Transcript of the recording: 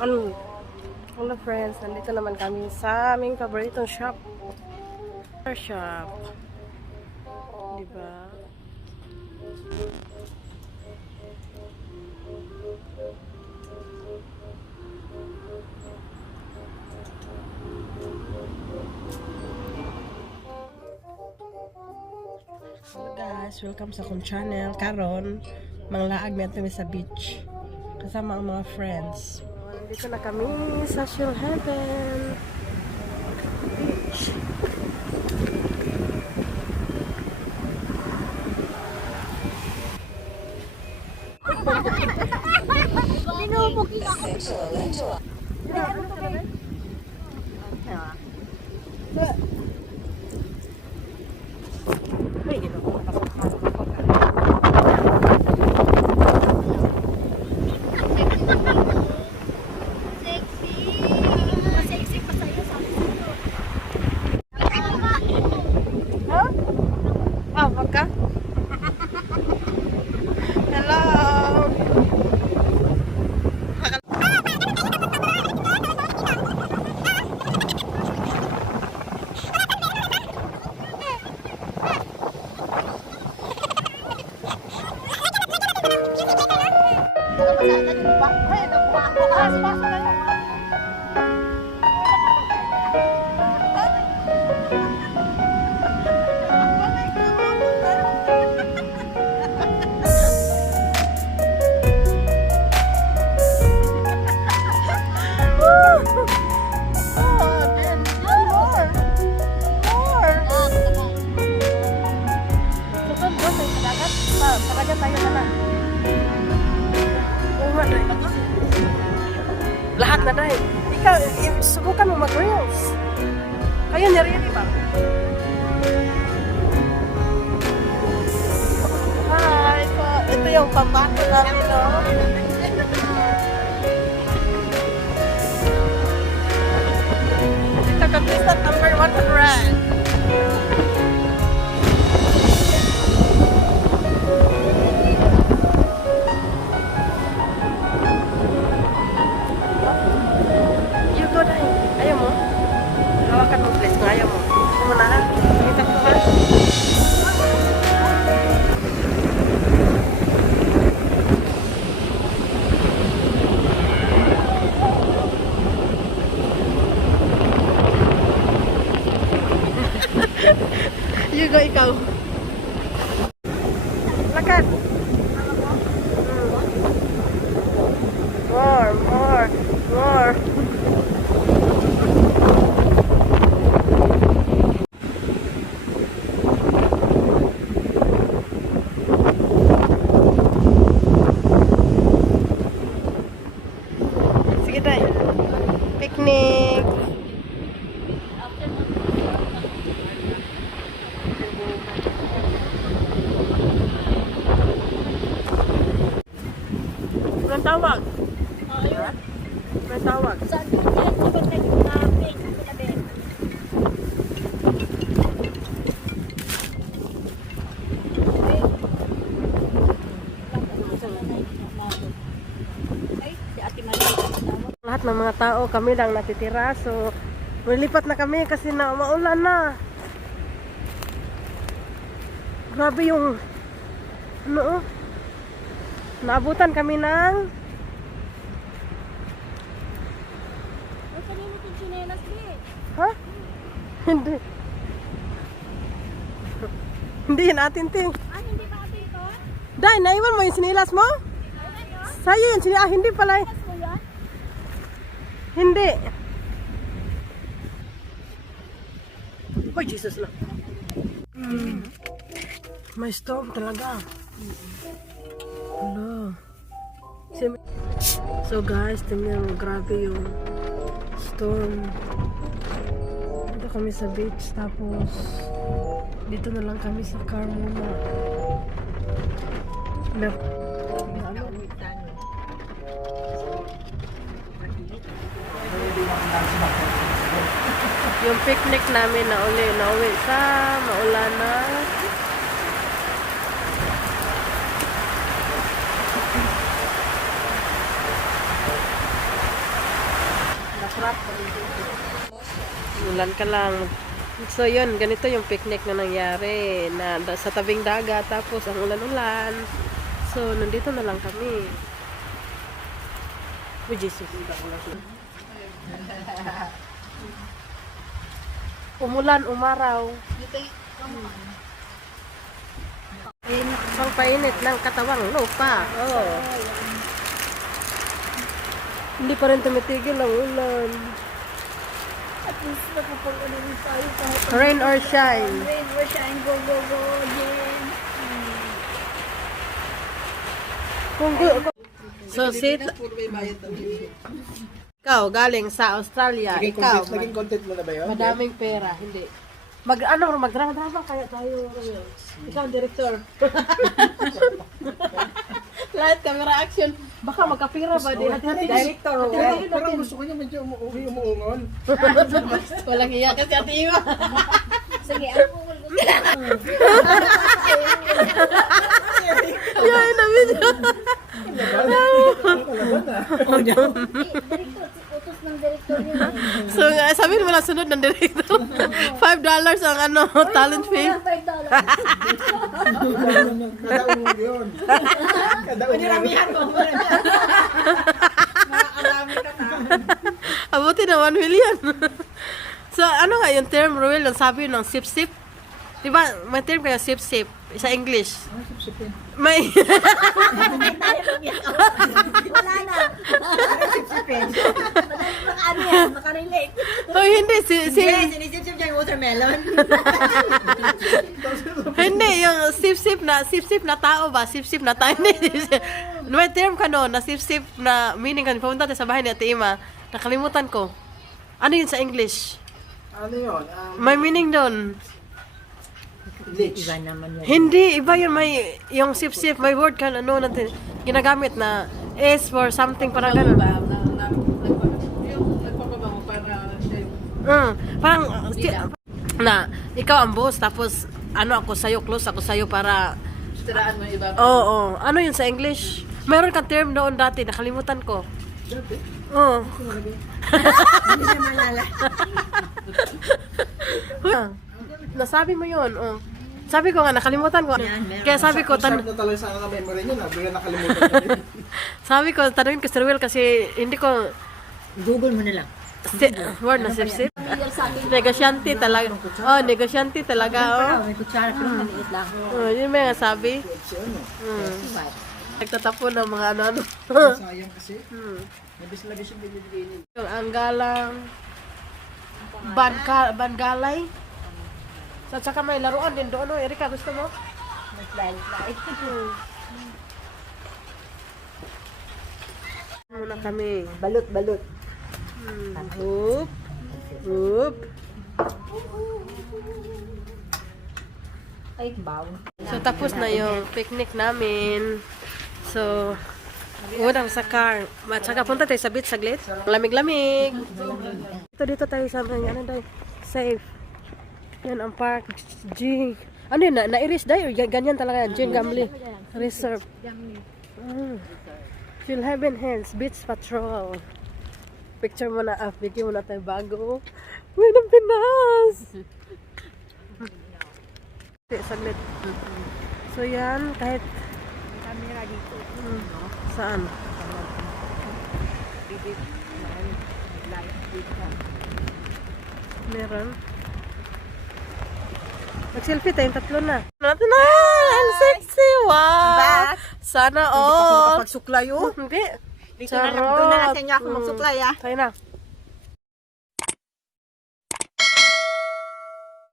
Ano, hello friends, nandito naman kami sa aming paboritong shop. Shop. Diba? Hello guys, welcome sa akong channel. Karon, manglaag na kami sa beach. Kasama ang mga friends. Nandito na kami sa Chill Heaven Beach. Ka? Hello. Talaga tayo na lang. Oo, lahat na dahil. Ikaw, subukan mo mag-reels. Kayo nirili ba? Hi! Ito yung pambato namin, no? Ito contestant number 100. Hawakan mo please, ayaw mo. Kumalaan. Kita ko ba? Yugo, ikaw. Lakad. More. Picnic. May tawag. Ayun. May tawag. Saan ko yan? Sabat na yung namin. Lahat ng mga tao, kami lang natitira. So, lilipat na kami kasi na maulan na. Grabe yung ano, naabutan kami ng ha? Hindi. Hindi yun atin, ting. Hindi ba atin ito? Dahil, naiwan mo yung sinilas mo? Sa'yo yun, sinilas. Hindi pala. Hindi. Oh, Jesus lang. May storm talaga. Hello. So guys, tingnan mo, grabe yung storm. Dito kami sa beach, tapos dito na lang kami sa car muna. Yung picnic namin na uwi sa Maulana. Ulan ka lang. So yun, ganito yung picnic na nangyari na sa tabing dagat tapos ang ulan-ulan. So nandito na lang kami. Oh Jesus. Umulan, umaraw. Pang painit ng katawang lupa. Oh. Hindi pa rin tumitigil ang ulan. At least nakapag-ano rin tayo kahit Rain or shine. rain or shine, go, go, go, again. So, ikaw, galing sa Australia. Ikaw, Naging content mo na ba yun? madaming pera. Hindi. Magdrama kaya tayo. Ikaw ang director. Lahat camera action. Baka magkapira ba? Hati-hati. Director. Pero gusto ko niya medyo umuungon. Walang iya kasi ati iwa. Sige, ako ko Yan na video. Direktor, utos ng direktor niya. So, sabihin mo lang sunod ng director. $5 ang talent fee. $5. Kada ungon yun. Kada ungon. Abuti na 1 million. So, ano nga yung term, Ruel, yung sabi ng sip-sip? Diba, may term kaya sip-sip sa English. May... Wala na. Ano yan, makarelate. Oh, hindi. Sinisip-sip niya yung watermelon. Hindi, yung sip-sip na tao ba? Sip-sip na tao. May term ka no, na sip-sip na meaning ka. Pumunta tayo sa bahay ni Ate Ima. Nakalimutan ko. Ano yun sa English? Ano yun? May meaning doon. Glitch. Hindi, iba yun. May, yung sip-sip, may word ka ano natin, ginagamit na is for something parang gano'n. Parang, na, ikaw ang boss, tapos, ako sa'yo, close ako sa'yo para, Tiraan mo yung iba. oo. Ano yun sa English? Meron kang term doon dati, nakalimutan ko. Oo. Hindi na malala. Nasabi mo yun, oh. Sabi ko nga, nakalimutan ko. Kaya sabi ko, Sharp na talaga sa memory niya, bigla nakalimutan ko rin. sabi ko, tanungin ko si Ruel kasi hindi ko, Google mo na lang. word na sip-sip. Negosyante talaga. Oh, negosyante talaga, oh. May kutsara pero maliit lang. Oh, yun may nga sabi. Nagtatapon ng mga ano-ano. Sayang kasi. Labis-labis yung binibigay niya. Ang galang Bangalay. Sa saka may laruan din doon, no? Erika, gusto mo? Muna kami. Balot. Hoop. Hoop. Ay, baw. So, tapos na yung picnic namin. So, unang sa car. At saka punta tayo sa beach saglit. Lamig-lamig. Dito tayo sa mga ano tayo. Safe. Yan ang park. G. Ano yun? Na-iris dahil? Ganyan talaga yan. Jane Gamley. Reserve. Feel Heaven Hills. Beach Patrol. Picture mo na. Bigyan mo na tayo bago. Uy, ng Pinas! Saglit. So yan, kahit Camera dito. saan? Meron. Mag-selfie tayong tatlo na. Natin na! Ang sexy! Wow! Sana all! Pagsuklay, oh. Hindi. Dito na lang. Doon na lang sa inyo ako magsuklay, ah. Tayo na.